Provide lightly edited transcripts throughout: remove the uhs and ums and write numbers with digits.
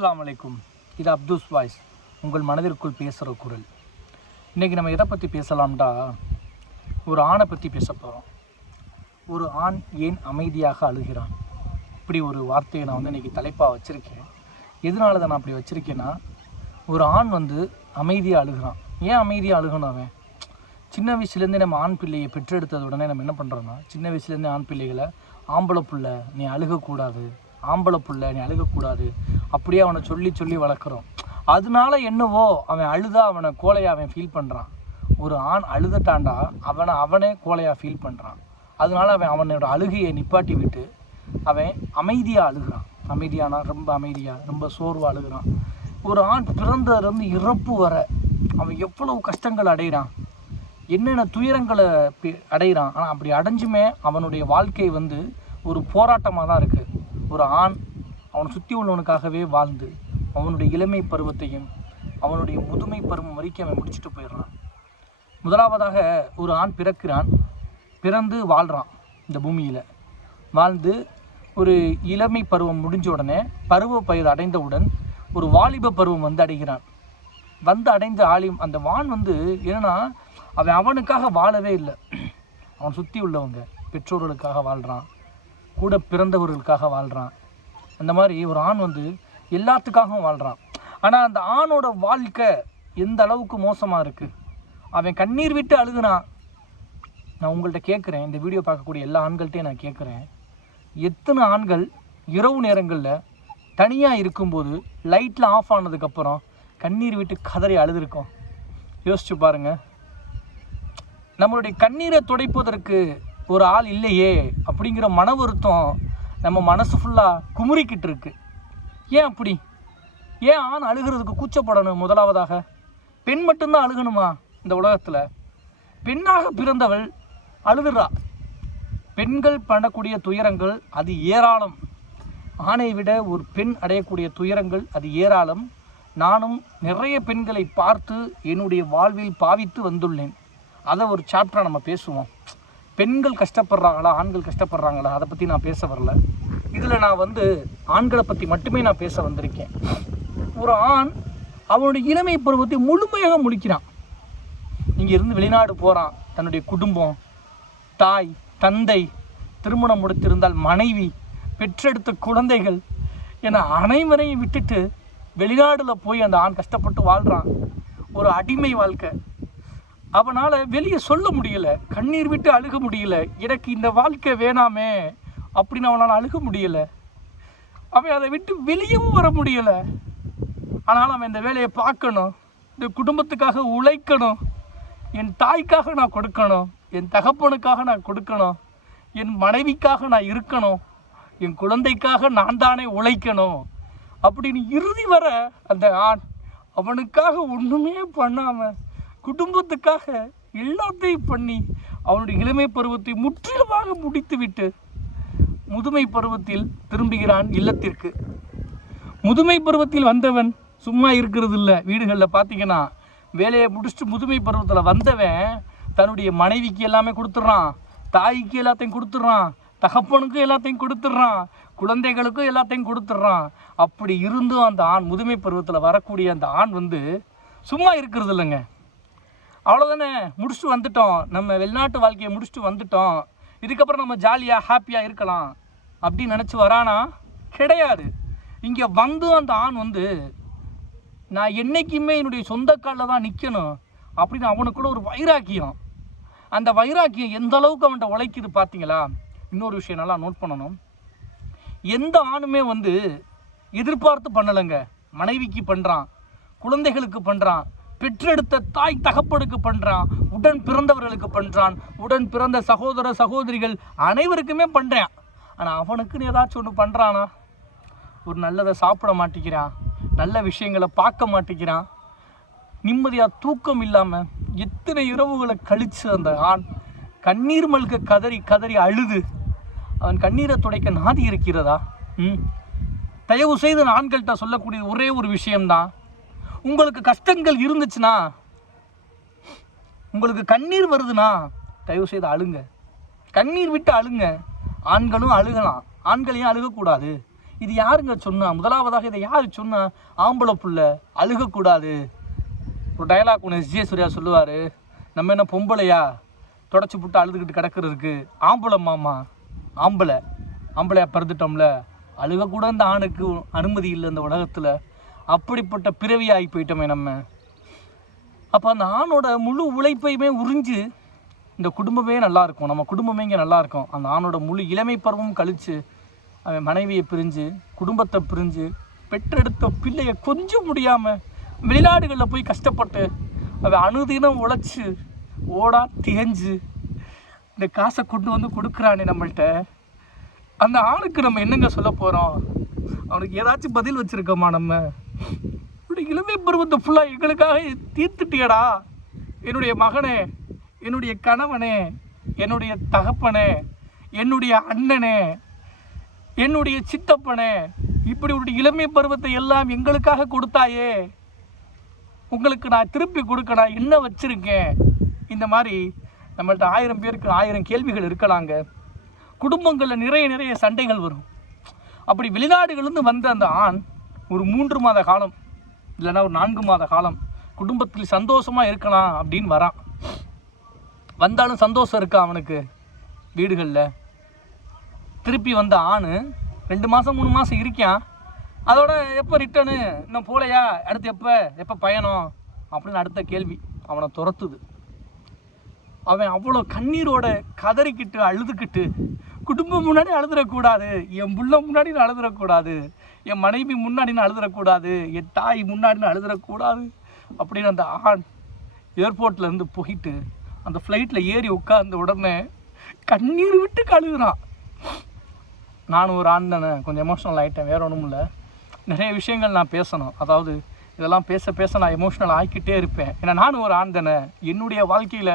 அஸ்ஸலாமு அலைக்கும். இது அப்துஸ் வாய்ஸ், உங்கள் மனதிற்குள் பேசுகிற குரல். இன்றைக்கி நம்ம எதை பற்றி பேசலாம்டா, ஒரு ஆணை பற்றி பேச போகிறோம். ஒரு ஆண் ஏன் அமைதியாக அழுகிறான்? இப்படி ஒரு வார்த்தையை நான் இன்றைக்கி தலைப்பாக வச்சுருக்கேன். எதனால தான் நான் அப்படி வச்சுருக்கேன்னா, ஒரு ஆண் அமைதியாக அழுகிறான். ஏன் அமைதியாக அழுகணும்? அவன் சின்ன வயசுலேருந்தே நம்ம ஆண் பிள்ளையை பெற்றெடுத்தது உடனே நம்ம என்ன பண்ணுறோன்னா, சின்ன வயசுலேருந்தே ஆண் பிள்ளைகளை ஆம்பளை புள்ள நீ அழுகக்கூடாது, ஆம்பளை புள்ள நீ அழுகக்கூடாது, அப்படியே அவனை சொல்லி சொல்லி வளர்க்குறோம். அதனால என்னவோ அவன் அழுதா அவனை கோலையாக அவன் ஃபீல் பண்ணுறான். ஒரு ஆண் அழுதட்டாண்டா அவனே கோலையாக ஃபீல் பண்ணுறான். அதனால அவனோட அழுகையை நிப்பாட்டி விட்டு அவன் அமைதியாக அழுகிறான். அமைதியானா ரொம்ப அமைதியாக, ரொம்ப சோர்வாக அழுகிறான். ஒரு ஆண் பிறந்ததுலேருந்து இறப்பு வர அவன் எவ்வளவு கஷ்டங்கள் அடைகிறான், என்னென்ன துயரங்களை அடைகிறான். ஆனால் அப்படி அடைஞ்சுமே அவனுடைய வாழ்க்கை ஒரு போராட்டமாக தான் இருக்குது. ஒரு ஆண் அவனை சுற்றி உள்ளவனுக்காகவே வாழ்ந்து அவனுடைய இளமை பருவத்தையும் அவனுடைய முதுமை பருவம் வரைக்கும் அவன் முடிச்சுட்டு போயிடுறான். முதலாவதாக ஒரு ஆண் பிறக்கிறான், பிறந்து வாழ்கிறான். இந்த பூமியில் வாழ்ந்து ஒரு இளமை பருவம் முடிஞ்ச உடனே பருவ வயது அடைந்தவுடன் ஒரு வாலிப பருவம் அடைகிறான். அடைந்த அந்த வான் என்னென்னா அவனுக்காக வாழவே இல்லை. அவன் சுற்றி உள்ளவங்க பெற்றோர்களுக்காக வாழ்கிறான், கூட பிறந்தவர்களுக்காக வாழ்கிறான். அந்த மாதிரி ஒரு ஆண் எல்லாத்துக்காகவும் வாழ்கிறான். ஆனால் அந்த ஆணோட வாழ்க்கை எந்த அளவுக்கு மோசமாக இருக்குது, அவன் கண்ணீர் விட்டு அழுகுறான். நான் உங்கள்கிட்ட கேட்குறேன், இந்த வீடியோ பார்க்கக்கூடிய எல்லா ஆண்கள்கிட்டையும் நான் கேட்குறேன், எத்தனை ஆண்கள் இரவு நேரங்களில் தனியாக இருக்கும்போது லைட்டில் ஆஃப் ஆனதுக்கப்புறம் கண்ணீர் விட்டு கதறி அழுதுருக்கோம்? யோசிச்சு பாருங்கள். நம்மளுடைய கண்ணீரை துடைப்பதற்கு ஒரு ஆள் இல்லையே அப்படிங்கிற மன வருத்தம் நம்ம மனசு ஃபுல்லாக குமுறிக்கிட்டு இருக்கு. ஏன் அப்படி? ஏன் ஆண் அழுகிறதுக்கு கூச்சப்படணும்? முதலாவதாக பெண் மட்டும்தான் அழுகணுமா? இந்த உலகத்தில் பெண்ணாக பிறந்தவள் அழுதுறா. பெண்கள் பண்ணக்கூடிய துயரங்கள் அது ஏராளம். ஆணை விட ஒரு பெண் அடையக்கூடிய துயரங்கள் அது ஏராளம். நானும் நிறைய பெண்களை பார்த்து என்னுடைய வாழ்வில் பாவித்து வந்துள்ளேன். அதை ஒரு சாப்டராக நம்ம பேசுவோம். பெண்கள் கஷ்டப்படுறாங்களா, ஆண்கள் கஷ்டப்படுறாங்களா, அதை பற்றி நான் பேச வரல. இதில் நான் ஆண்களை பற்றி மட்டுமே நான் பேச வந்திருக்கேன். ஒரு ஆண் அவனுடைய இளமை பருவத்தை முழுமையாக முடிக்கிறான். இங்கே இருந்து வெளிநாடு போகிறான். தன்னுடைய குடும்பம், தாய், தந்தை, திருமணம் முடித்திருந்தால் மனைவி, பெற்றெடுத்த குழந்தைகள் என அனைவரையும் விட்டுட்டு வெளிநாடில் போய் அந்த ஆண் கஷ்டப்பட்டு வாழ்கிறான். ஒரு அடிமை வாழ்க்கை. அவனால் வெளியே சொல்ல முடியலை, கண்ணீர் விட்டு அழுக முடியலை. எனக்கு இந்த வாழ்க்கை வேணாமே அப்படின்னு அவனால் அழுக முடியலை. அவன் அதை விட்டு வெளியவும் வர முடியலை. ஆனால் அவன் இந்த வேலையை பார்க்கணும், இந்த குடும்பத்துக்காக உழைக்கணும், என் தாய்க்காக நான் கொடுக்கணும், என் தகப்பனுக்காக நான் கொடுக்கணும், என் மனைவிக்காக நான் இருக்கணும், என் குழந்தைக்காக நான் தானே உழைக்கணும் அப்படின்னு இறுதி வர அந்த ஆண் அவனுக்காக ஒன்றுமே பண்ணாமல் குடும்பத்துக்காக எல்லாத்தையும் பண்ணி அவனுடைய இளமை பருவத்தை முற்றிலுமாக முடித்துவிட்டு முதுமை பருவத்தில் திரும்புகிறான் இல்லத்திற்கு. முதுமை பருவத்தில் வந்தவன் சும்மா இருக்கிறது இல்லை. வீடுகளில் பார்த்தீங்கன்னா வேலையை முடிச்சுட்டு முதுமை பருவத்தில் வந்தவன் தன்னுடைய மனைவிக்கு எல்லாமே கொடுத்துட்றான், தாய்க்கு எல்லாத்தையும் கொடுத்துட்றான், தகப்பனுக்கும் எல்லாத்தையும் கொடுத்துட்றான், குழந்தைகளுக்கும் எல்லாத்தையும் கொடுத்துட்றான். அப்படி இருந்தும் அந்த ஆண் முதுமை பருவத்தில் வரக்கூடிய அந்த ஆண் சும்மா இருக்கிறது இல்லைங்க. அவ்வளோதானே, முடிச்சுட்டு வந்துட்டோம், நம்ம வெளிநாட்டு வாழ்க்கையை முடிச்சுட்டு வந்துட்டோம், இதுக்கப்புறம் நம்ம ஜாலியாக ஹாப்பியாக இருக்கலாம் அப்படின்னு நினச்சி வரானா? கிடையாது. இங்கே அந்த ஆண் நான் என்றைக்குமே என்னுடைய சொந்த காலில் தான் நிற்கணும் அப்படின்னு அவனுக்குள்ள ஒரு வைராக்கியம். அந்த வைராக்கியம் எந்த அளவுக்கு அவன்கிட்ட உழைக்குது பார்த்தீங்களா? இன்னொரு விஷயம் நல்லா நோட் பண்ணணும். எந்த ஆணுமே எதிர்பார்த்து பண்ணலைங்க. மனைவிக்கு பண்ணுறான், குழந்தைகளுக்கு பண்ணுறான், பெற்றெடுத்த தாய் தகப்பனுக்கு பண்ணுறான், உடன் பிறந்தவர்களுக்கு பண்ணுறான், உடன் பிறந்த சகோதர சகோதரிகள் அனைவருக்குமே பண்ணுறான். ஆனால் அவனுக்குன்னு ஏதாச்சும் ஒன்று பண்ணுறானா? ஒரு நல்லதை சாப்பிட மாட்டேங்கிறான், நல்ல விஷயங்களை பார்க்க மாட்டேங்கிறான், நிம்மதியாக தூக்கம் இல்லாமல் எத்தனை இரவுகளை கழித்து அந்த ஆண் கண்ணீர் மல்க கதறி கதறி அழுது அவன் கண்ணீரை துடைக்க நாதி இருக்கிறதா? தயவு செய்து ஆண்கள்கிட்ட சொல்லக்கூடிய ஒரே ஒரு விஷயம்தான், உங்களுக்கு கஷ்டங்கள் இருந்துச்சுன்னா, உங்களுக்கு கண்ணீர் வருதுன்னா தயவு செய்து அழுங்க, கண்ணீர் விட்டு அழுங்க. ஆண்களும் அழுகலாம், ஆண்களையும் அழுகக்கூடாது. இது யாருங்க சொன்னா? முதலாவதாக இதை யார் சொன்னா? ஆம்பளை புள்ள அழுகக்கூடாது. ஒரு டயலாக் ஒன்று எஸ்ஜே சூர்யா சொல்லுவார், நம்ம என்ன பொம்பளையா தொடச்சி போட்டு அழுதுகிட்டு கிடக்கிறதுக்கு? ஆம்பளை மாமா, ஆம்பளையா பிறந்துட்டோம்ல, அழுகக்கூட இந்த ஆணுக்கு அனுமதி இல்லை இந்த உலகத்தில். அப்படிப்பட்ட பிறவி ஆகி போயிட்டோமே நம்ம. அப்போ அந்த ஆணோட முழு உழைப்பையுமே உறிஞ்சு இந்த குடும்பமே நல்லாயிருக்கும், நம்ம குடும்பமே இங்கே நல்லாயிருக்கும். அந்த ஆணோட முழு இளமை பருவம் கழித்து அவன் மனைவியை பிரிஞ்சு, குடும்பத்தை பிரிஞ்சு, பெற்றெடுத்த பிள்ளையை கொஞ்சம் முடியாமல் வெளிநாடுகளில் போய் கஷ்டப்பட்டு அவன் அனுதினம் உழைச்சி ஓடா தேஞ்சு இந்த காசை கொண்டு வந்து கொடுக்குறானே நம்மள்கிட்ட, அந்த ஆணுக்கு நம்ம என்னங்க சொல்ல போகிறோம்? அவனுக்கு ஏதாச்சும் பதில் வச்சுருக்கோமா? நம்ம இளமை பருவத்தை ஃபுல்லாக எங்களுக்காக தீர்த்துட்டியடா, என்னுடைய மகனே, என்னுடைய கணவனே, என்னுடைய தகப்பனே, என்னுடைய அண்ணனே, என்னுடைய சித்தப்பனே, இப்படி ஒரு இளமை பருவத்தை எல்லாம் எங்களுக்காக கொடுத்தாயே, உங்களுக்கு நான் திருப்பி கொடுக்க நான் என்ன வச்சுருக்கேன்? இந்த மாதிரி நம்மள்ட்ட 1000 பேருக்கு 1000 கேள்விகள் இருக்கலாங்க. குடும்பங்களில் நிறைய சண்டைகள் வரும். அப்படி வெளிநாடுகளிலிருந்து வந்த அந்த ஆண் ஒரு 3 மாத காலம் இல்லைன்னா ஒரு 4 மாத காலம் குடும்பத்தில் சந்தோஷமாக இருக்கலாம் அப்படின்னு வரான். வந்தாலும் சந்தோஷம் இருக்கா அவனுக்கு? வீடுகளில் திருப்பி வந்த ஆண் 2 மாதம் 3 மாதம் இருக்கான். அதோட எப்போ ரிட்டனு, இன்னும் போலையா, அடுத்து எப்போ பயணம் அப்படின்னு அடுத்த கேள்வி அவனை துரத்துது. அவன் அவ்வளோ கண்ணீரோட கதறிக்கிட்டு அழுதுகிட்டு, குடும்பம் முன்னாடி அழுதுறக்கூடாது, என் புள்ள முன்னாடி நான் அழுதுறக்கூடாது, என் மனைவி முன்னாடி நான் அழுதுறக்கூடாது, என் தாய் முன்னாடி நான் அழுதுறக்கூடாது அப்படின்னு அந்த ஆண் ஏர்போர்ட்லேருந்து போயிட்டு அந்த ஃப்ளைட்டில் ஏறி உட்கார்ந்த உடனே கண்ணீர் விட்டு கழுகுறான். நானும் ஒரு ஆண் தானே, கொஞ்சம் எமோஷ்னல் ஆகிட்டேன், வேறு ஒன்றும் இல்லை. நிறைய விஷயங்கள் நான் பேசணும், அதாவது இதெல்லாம் பேச நான் எமோஷ்னல் ஆகிக்கிட்டே இருப்பேன். ஏன்னா நானும் ஒரு ஆண் தானே. என்னுடைய வாழ்க்கையில்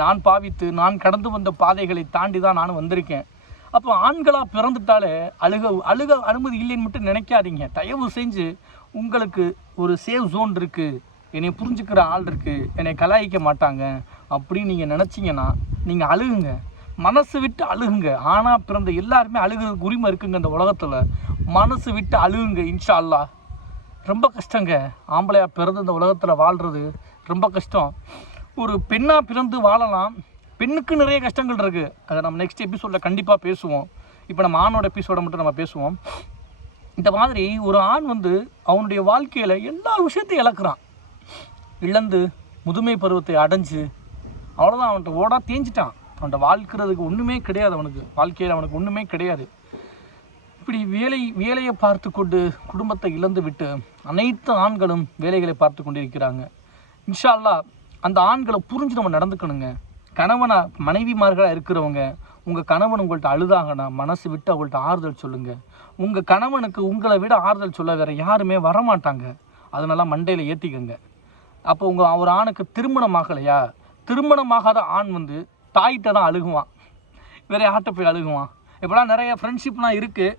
நான் பாவித்து நான் கடந்து வந்த பாதைகளை தாண்டி தான் நான் வந்திருக்கேன். அப்போ ஆண்களாக பிறந்துட்டாலே அழுக அனுமதி இல்லைன்னு மட்டும் நினைக்காதீங்க. தயவு செஞ்சு உங்களுக்கு ஒரு சேஃப் ஜோன் இருக்குது, என்னை புரிஞ்சுக்கிற ஆள் இருக்குது, என்னை கலாய்க்க மாட்டாங்க அப்படின்னு நீங்கள் நினச்சிங்கன்னா நீங்கள் அழுகுங்க, மனசு விட்டு அழுகுங்க. ஆனால் பிறந்த எல்லாருமே அழுகிறதுக்கு உரிமை இருக்குங்க இந்த உலகத்தில். மனசு விட்டு அழுகுங்க. இன்ஷா அல்லாஹ். ரொம்ப கஷ்டங்க, ஆம்பளையாக பிறந்து இந்த உலகத்தில் வாழ்கிறது ரொம்ப கஷ்டம். ஒரு பெண்ணாக பிறந்து வாழலாம், பெண்ணுக்கு நிறைய கஷ்டங்கள் இருக்குது. அதை நம்ம நெக்ஸ்ட் எபிசோடில் கண்டிப்பாக பேசுவோம். இப்போ நம்ம ஆணோட எபிசோடை மட்டும் நம்ம பேசுவோம். இந்த மாதிரி ஒரு ஆண் அவனுடைய வாழ்க்கையில் எல்லா விஷயத்தையும் இழக்கிறான். இழந்து முதுமை பருவத்தை அடைஞ்சு அவ்வளோதான், அவன்கிட்ட ஓடா தேஞ்சிட்டான். அவன்கிட்ட வாழ்க்கிறதுக்கு ஒன்றுமே கிடையாது, அவனுக்கு வாழ்க்கையில் அவனுக்கு ஒன்றுமே கிடையாது. இப்படி வேலையை பார்த்து கொண்டு குடும்பத்தை இழந்து விட்டு அனைத்து ஆண்களும் வேலைகளை பார்த்து கொண்டிருக்கிறாங்க. இன்ஷா அல்லாஹ் அந்த ஆண்களை புரிஞ்சு நம்ம நடந்துக்கணுங்க. மனைவிமார்களாக இருக்கிறவங்க, உங்கள் கணவன் உங்கள்கிட்ட அழுதாங்கன்னா மனசு விட்டு அவங்கள்ட்ட ஆறுதல் சொல்லுங்கள். உங்கள் கணவனுக்கு உங்களை விட ஆறுதல் சொல்ல வேறு யாருமே வரமாட்டாங்க. அதனால மண்டையில் ஏற்றிக்கங்க. அப்போ ஒரு ஆணுக்கு திருமணம் ஆகலையா, திருமணமாகாத ஆண் தாயிட்ட தான் அழுகுவான், வேறு யார்கிட்ட போய் அழுகுவான்? இப்போலாம் நிறைய ஃப்ரெண்ட்ஷிப்லாம் இருக்குது,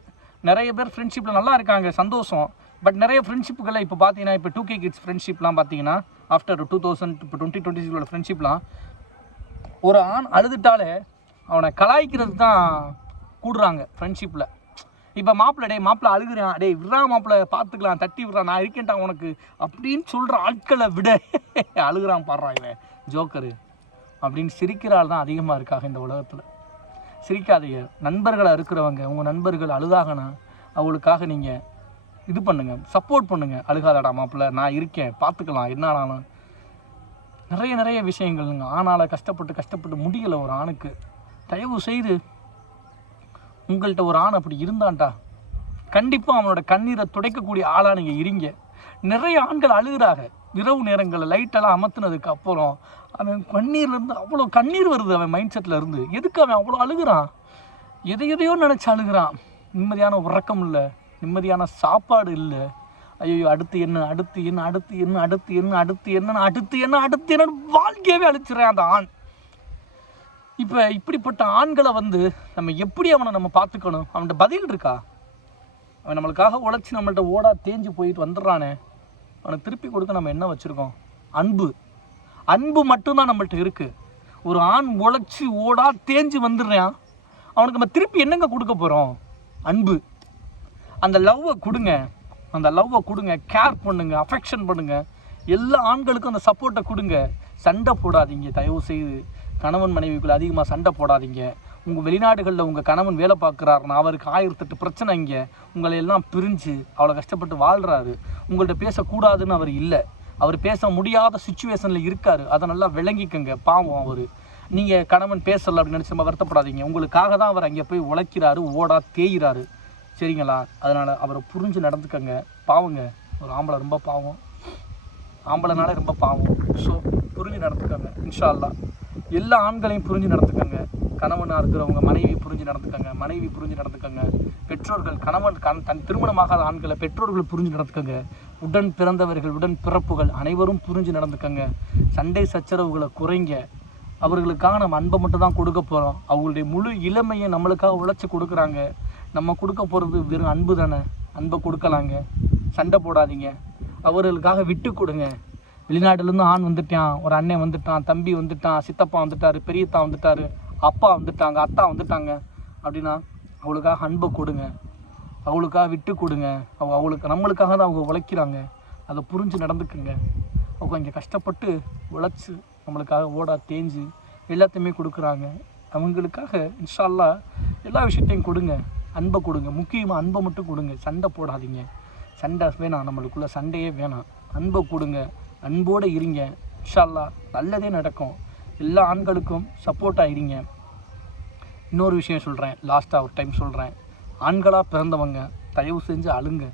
நிறைய பேர் ஃப்ரெண்ட்ஷிப்பில் நல்லா இருக்காங்க, சந்தோஷம். பட் நிறைய ஃப்ரெண்ட்ஷிப்புகளை இப்போ பார்த்தீங்கன்னா, இப்போ 2K கிட்ஸ் ஃப்ரெண்ட்ஷிப்லாம் பார்த்தீங்கன்னா, ஆஃப்டர் 2000 இப்போ 2026 ஃப்ரெண்ட்ஷிப்லாம் ஒரு ஆண் அழுதுட்டாலே அவனை கலாய்க்கிறது தான் கூடுறாங்க ஃப்ரெண்ட்ஷிப்பில். இப்போ மாப்பிள்ளை அழுகுறான், விட்றா மாப்பிள்ளை பார்த்துக்கலாம், தட்டி விட்றா, நான் இருக்கேன்டா உனக்கு அப்படின்னு சொல்கிற ஆட்களை விட அழுகுறான் பாடுறான் இவன் ஜோக்கரு அப்படின்னு சிரிக்கிற ஆள் தான் அதிகமாக இருக்காங்க இந்த உலகத்தில். சிரிக்காதீங்க. நண்பர்களாக இருக்கிறவங்க, உங்கள் நண்பர்கள் அழுதாகனா அவங்களுக்காக நீங்கள் இது பண்ணுங்கள், சப்போர்ட் பண்ணுங்கள். அழுகாதடா மாப்பிள்ளை, நான் இருக்கேன், பார்த்துக்கலாம், என்ன ஆனாலும். நிறைய விஷயங்கள்ங்க. ஆனால கஷ்டப்பட்டு முடியலை ஒரு ஆணுக்கு. தயவு செய்து உங்கள்கிட்ட ஒரு ஆண் அப்படி இருந்தான்டா, கண்டிப்பாக அவனோட கண்ணீரை துடைக்கக்கூடிய ஆளாக நீங்கள் இருங்க. நிறைய ஆண்கள் அழுகிறாங்க இரவு நேரங்களில் லைட்டெல்லாம் அமர்த்தினதுக்கு அப்புறம். அவன் கண்ணீர்லேருந்து அவ்வளோ கண்ணீர் வருது அவன் மைண்ட் செட்டில் இருந்து. எதுக்கு அவன் அவ்வளோ அழுகிறான்? எதையோ நினச்சி அழுகிறான். நிம்மதியான உறக்கம் இல்லை, நிம்மதியான சாப்பாடு இல்லை. ஐயோ அடுத்து என்ன வாழ்க்கையவே அழிச்சிடறேன் அந்த ஆண். இப்போ இப்படிப்பட்ட ஆண்களை நம்ம எப்படி அவனை நம்ம பார்த்துக்கணும்? அவன்கிட்ட பதில் இருக்கா? அவன் நம்மளுக்காக உழைச்சி நம்மள்கிட்ட ஓடா தேஞ்சு போயிட்டு வந்துடுறானே, அவனுக்கு திருப்பி கொடுக்க நம்ம என்ன வச்சுருக்கோம்? அன்பு மட்டும்தான் நம்மள்கிட்ட இருக்குது. ஒரு ஆண் உழைச்சி ஓடா தேஞ்சு வந்துடுறான், அவனுக்கு நம்ம திருப்பி என்னங்க கொடுக்க போகிறோம்? அன்பு. அந்த லவ்வை கொடுங்க, அந்த லவ்வை கொடுங்க, கேர் பண்ணுங்கள், அஃபெக்ஷன் பண்ணுங்கள். எல்லா ஆண்களுக்கும் அந்த சப்போர்ட்டை கொடுங்க. சண்டை போடாதீங்க, தயவு செய்து கணவன் மனைவிக்குள்ளே அதிகமாக சண்டை போடாதீங்க. உங்கள் வெளிநாடுகளில் உங்கள் கணவன் வேலை பார்க்குறாருன்னா அவருக்கு 1008 பிரச்சனை. இங்கே உங்களை எல்லாம் பிரிஞ்சு அவ்வளோ கஷ்டப்பட்டு வாழ்கிறாரு. உங்கள்கிட்ட பேசக்கூடாதுன்னு அவர் இல்லை, அவர் பேச முடியாத சுச்சுவேஷனில் இருக்கார். அதை நல்லா விளங்கிக்கங்க. பாவம் அவர். நீங்கள் கணவன் பேசலை அப்படின்னு நினச்சி நம்ம வருத்தப்படாதீங்க. உங்களுக்காக தான் அவர் அங்கே போய் உழைக்கிறாரு, ஓடா தேய்கிறாரு. சரிங்களா? அதனால் அவரை புரிஞ்சு நடந்துக்கங்க. பாவங்க, ஒரு ஆம்பளை ரொம்ப பாவம், ஆம்பளைனாலே ரொம்ப பாவம். ஸோ புரிஞ்சு நடந்துக்கங்க. இன்ஷா அல்லாஹ் எல்லா ஆண்களையும் புரிஞ்சு நடந்துக்கங்க. கணவனாக இருக்கிறவங்க மனைவி புரிஞ்சு நடந்துக்கங்க, மனைவி புரிஞ்சு நடந்துக்கங்க. பெற்றோர்கள் தன் திருமணமாகாத ஆண்களை பெற்றோர்கள் புரிஞ்சு நடந்துக்கங்க. உடன் பிறந்தவர்கள், உடன் பிறப்புகள் அனைவரும் புரிஞ்சு நடந்துக்கங்க. சண்டை சச்சரவுகளை குறைங்க. அவர்களுக்காக நம்ம அன்பை மட்டும் தான் கொடுக்க போகிறோம். அவங்களுடைய முழு இளமையை நம்மளுக்காக உழைச்சி கொடுக்குறாங்க. நம்ம கொடுக்க போகிறது வெறும் அன்பு தானே. அன்பை கொடுக்கலாங்க. சண்டை போடாதீங்க. அவர்களுக்காக விட்டு கொடுங்க. வெளிநாட்டிலேருந்து ஆண் வந்துட்டான், ஒரு அண்ணன் வந்துட்டான், தம்பி வந்துட்டான், சித்தப்பா வந்துட்டார், பெரியத்தா வந்துட்டார், அப்பா வந்துட்டாங்க, அத்தா வந்துட்டாங்க அப்படின்னா அவளுக்காக அன்பை கொடுங்க, அவளுக்காக விட்டு கொடுங்க. அவளுக்கு நம்மளுக்காக தான் அவங்க உழைக்கிறாங்க. அதை புரிஞ்சு நடந்துக்குங்க. அவங்க இங்கே கஷ்டப்பட்டு உழைச்சி நம்மளுக்காக ஓடா தேஞ்சு எல்லாத்தையுமே கொடுக்குறாங்க. அவங்களுக்காக இன்ஷா அல்லாஹ் எல்லா விஷயத்தையும் கொடுங்க. அன்பை கொடுங்க. முக்கியமாக அன்பை மட்டும் கொடுங்க. சண்டை போடாதீங்க. சண்டை வேணாம், நம்மளுக்குள்ளே சண்டையே வேணாம். அன்பை கொடுங்க, அன்போடு இருங்க. இன்ஷா அல்லாஹ் நல்லதே நடக்கும். எல்லா ஆண்களுக்கும் சப்போர்ட்டாக இருங்க. இன்னொரு விஷயம் சொல்கிறேன், லாஸ்ட்டாக ஒரு டைம் சொல்கிறேன். ஆண்களாக பிறந்தவங்க தயவு செஞ்சு அழுங்க.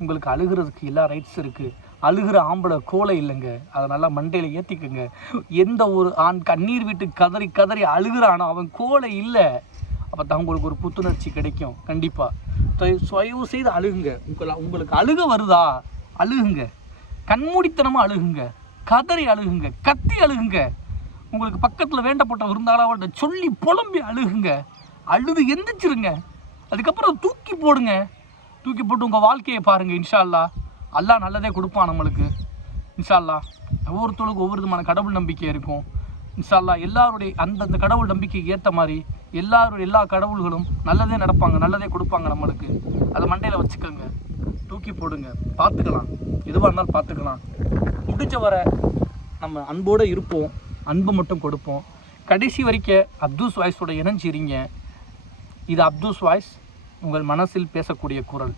உங்களுக்கு அழுகிறதுக்கு எல்லா ரைட்ஸ் இருக்குது. அழுகிற ஆம்பளை கோலை இல்லைங்க. அதை நல்லா மண்டையில் ஏற்றிக்குங்க. எந்த ஒரு ஆண் கண்ணீர் விட்டு கதறி கதறி அழுகிறானோ அவன் கோலை இல்லை. அப்போ தான் உங்களுக்கு ஒரு புத்துணர்ச்சி கிடைக்கும். கண்டிப்பாக தயவு செய்து அழுகுங்க. உங்களுக்கு அழுக வருதா, அழுகுங்க. கண்மூடித்தனமாக அழுகுங்க, கதறி அழுகுங்க, கத்தி அழுகுங்க. உங்களுக்கு பக்கத்தில் வேண்டப்பட்ட இருந்தாலும் சொல்லி புலம்பி அழுகுங்க. அழுது எந்திரிச்சிருங்க. அதுக்கப்புறம் தூக்கி போடுங்க. தூக்கி போட்டு உங்கள் வாழ்க்கையை பாருங்கள். இன்ஷா அல்லாஹ் அல்லாஹ் நல்லதே கொடுப்பான் நம்மளுக்கு. இன்ஷா அல்லாஹ் ஒவ்வொருத்தருக்கும் ஒவ்வொரு விதமான கடவுள் நம்பிக்கை இருக்கும். இன்ஷா அல்லாஹ் எல்லாருடைய அந்தந்த கடவுள் நம்பிக்கைக்கு ஏற்ற மாதிரி எல்லா கடவுள்களும் நல்லதே நடப்பாங்க, நல்லதே கொடுப்பாங்க நம்மளுக்கு. அதை மண்டையில் வச்சுக்கோங்க. தூக்கி போடுங்க. பார்த்துக்கலாம், எதுவாக இருந்தாலும் பார்த்துக்கலாம். முடிஞ்ச வர நம்ம அன்போடு இருப்போம், அன்பு மட்டும் கொடுப்போம். கடைசி வரைக்கும் அப்துஸ் வாய்ஸோட இணைஞ்சிருங்க. இது அப்துஸ் வாய்ஸ், உங்கள் மனசில் பேசக்கூடிய குரல்,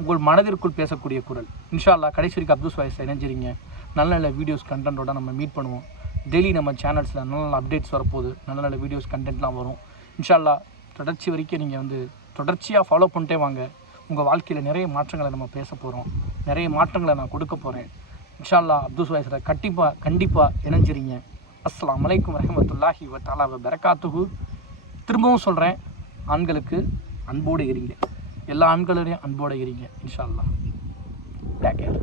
உங்கள் மனதிற்குள் பேசக்கூடிய குரல். இன்ஷா அல்லாஹ் கடைசி வரைக்கும் அப்துஸ் வாய்ஸ் இணைஞ்சிருங்க. நல்ல நல்ல வீடியோஸ் கண்டென்ட்டோட நம்ம மீட் பண்ணுவோம். டெய்லி நம்ம சேனல்ஸில் நல்ல நல்ல அப்டேட்ஸ் வரப்போகுது. நல்ல நல்ல வீடியோஸ் கண்டென்ட்லாம் வரும். இன்ஷா அல்லாஹ் தொடர்ச்சி வரைக்கும் நீங்கள் தொடர்ச்சியாக ஃபாலோ பண்ணிட்டே வாங்க. உங்கள் வாழ்க்கையில் நிறைய மாற்றங்களை நம்ம பேச போகிறோம். நிறைய மாற்றங்களை நான் கொடுக்க போகிறேன். இன்ஷா அல்லாஹ் அப்துஸ் வாய்ஸில் கண்டிப்பாக இணைஞ்சிருங்க. அஸ்ஸலாமு அலைக்கும் வரஹ்மத்துல்லாஹி வ தஆலா வ பரகாத்துஹு. திரும்பவும் சொல்கிறேன், ஆண்களுக்கு அன்போடு இருங்க. எல்லா ஆண்களையும் அன்போடு இருங்க. இன்ஷா அல்லாஹ். Take care.